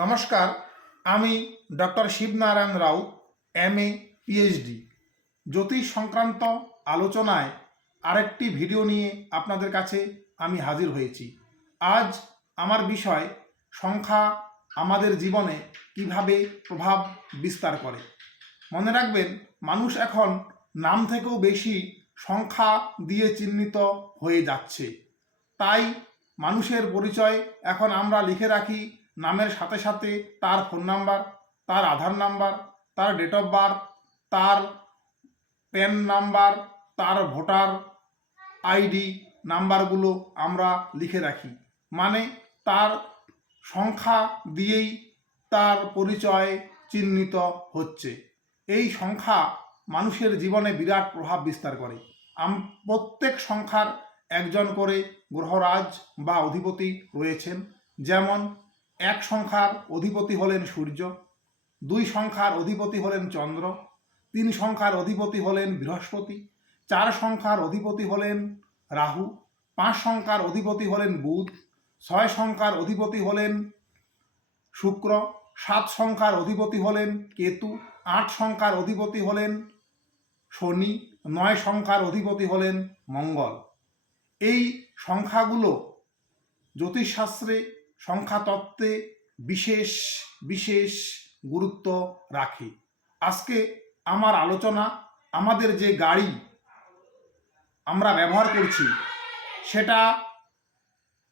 নমস্কার, আমি doctor Shivnarayan Raut, MA PhD। জ্যোতিষ সংক্রান্ত আলোচনায় আরেকটি ভিডিও নিয়ে আপনাদের কাছে আমি হাজির হয়েছি। আজ আমার বিষয় সংখ্যা আমাদের জীবনে কিভাবে প্রভাব বিস্তার করে। মনে রাখবেন, মানুষ এখন নাম থেকেও বেশি সংখ্যা দিয়ে চিহ্নিত হয়ে যাচ্ছে। তাই মানুষের পরিচয় এখন আমরা লিখে রাখি নামের সাথে সাথে তার ফোন নাম্বার, তার আধার নাম্বার, তার ডেট অফ বার্থ, তার প্যান নাম্বার, তার ভোটার আইডি নাম্বারগুলো আমরা লিখে রাখি। মানে তার সংখ্যা দিয়েই তার পরিচয় চিহ্নিত হচ্ছে। এই সংখ্যা মানুষের জীবনে বিরাট প্রভাব বিস্তার করে। প্রত্যেক সংখ্যার একজন করে গ্রহরাজ বা অধিপতি রয়েছেন। যেমন 1 সংখ্যার অধিপতি হলেন সূর্য, 2 সংখ্যার অধিপতি হলেন চন্দ্র, 3 সংখ্যার অধিপতি হলেন বৃহস্পতি, 4 সংখ্যার অধিপতি হলেন রাহু, 5 সংখ্যার অধিপতি হলেন বুধ, 6 সংখ্যার অধিপতি হলেন শুক্র, 7 সংখ্যার অধিপতি হলেন কেতু, 8 সংখ্যার অধিপতি হলেন শনি, 9 সংখ্যার অধিপতি হলেন মঙ্গল। এই সংখ্যাগুলো জ্যোতিষশাস্ত্রে সংখ্যাতত্ত্বে বিশেষ বিশেষ গুরুত্ব রাখে। আজকে আমার আলোচনা আমাদের যে গাড়ি আমরা ব্যবহার করছি, সেটা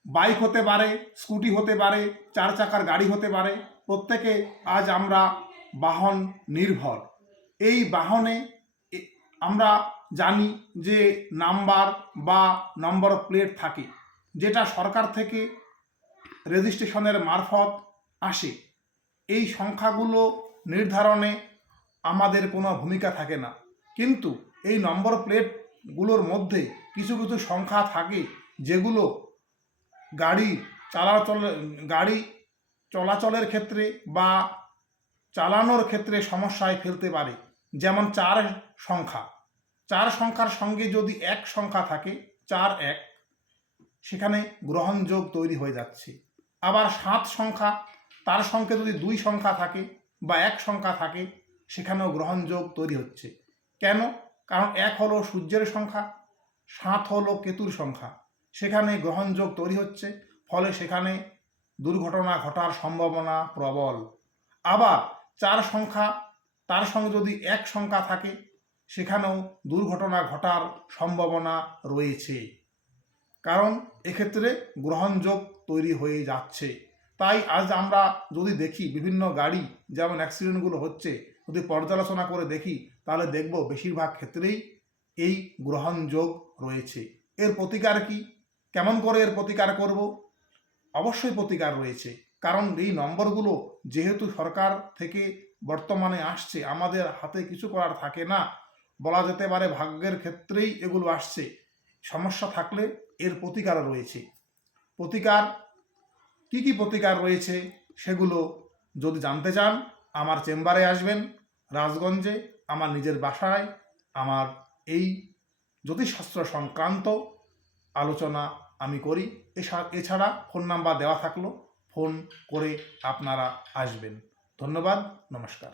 বাইক হতে পারে, স্কুটি হতে পারে, 4 চাকার গাড়ি হতে পারে। প্রত্যেকে আজ আমরা বাহন নির্ভর। এই বাহনে আমরা জানি যে নাম্বার বা নম্বর প্লেট থাকে, যেটা সরকার থেকে রেজিস্ট্রেশনের মারফত আসে। এই সংখ্যাগুলো নির্ধারণে আমাদের কোনো ভূমিকা থাকে না, কিন্তু এই নম্বর প্লেটগুলোর মধ্যে কিছু কিছু সংখ্যা থাকে যেগুলো গাড়ি চলাচলের ক্ষেত্রে বা চালানোর ক্ষেত্রে সমস্যায় ফেলতে পারে। যেমন 4 সংখ্যা, 4 সংখ্যার সঙ্গে যদি 1 সংখ্যা থাকে, 4-1, সেখানে গ্রহণযোগ তৈরি হয়ে যাচ্ছে। আবার 7 সংখ্যা, তার সঙ্গে যদি 2 সংখ্যা থাকে বা 1 সংখ্যা থাকে, সেখানেও গ্রহণযোগ তৈরি হচ্ছে। কেন? কারণ 1 হলো সূর্যের সংখ্যা, 7 হলো কেতুর সংখ্যা। সেখানে গ্রহণযোগ তৈরি হচ্ছে, ফলে সেখানে দুর্ঘটনা ঘটার সম্ভাবনা প্রবল। আবার 4 সংখ্যা, তার সঙ্গে যদি 1 সংখ্যা থাকে, সেখানেও দুর্ঘটনা ঘটার সম্ভাবনা রয়েছে, কারণ এক্ষেত্রে গ্রহণযোগ তৈরি হয়ে যাচ্ছে। তাই আজ আমরা যদি দেখি বিভিন্ন গাড়ি যেমন অ্যাক্সিডেন্টগুলো হচ্ছে, যদি পর্যালোচনা করে দেখি, তাহলে দেখব বেশিরভাগ ক্ষেত্রেই এই গ্রহণযোগ রয়েছে। এর প্রতিকার কি? কেমন করে এর প্রতিকার করব? অবশ্যই প্রতিকার রয়েছে, কারণ এই নম্বরগুলো যেহেতু সরকার থেকে বর্তমানে আসছে, আমাদের হাতে কিছু করার থাকে না। বলা যেতে পারে ভাগ্যের ক্ষেত্রেই এগুলো আসছে। সমস্যা থাকলে এর প্রতিকার রয়েছে। প্রতিকার কি কি প্রতিকার রয়েছে সেগুলো যদি জানতে চান, আমার চেম্বারে আসবেন, রাজগঞ্জে আমার নিজের বাসায় আমার এই জ্যোতিষশাস্ত্র সংক্রান্ত আলোচনা আমি করি। এছাড়া ফোন নাম্বার দেওয়া থাকলো, ফোন করে আপনারা আসবেন। ধন্যবাদ, নমস্কার।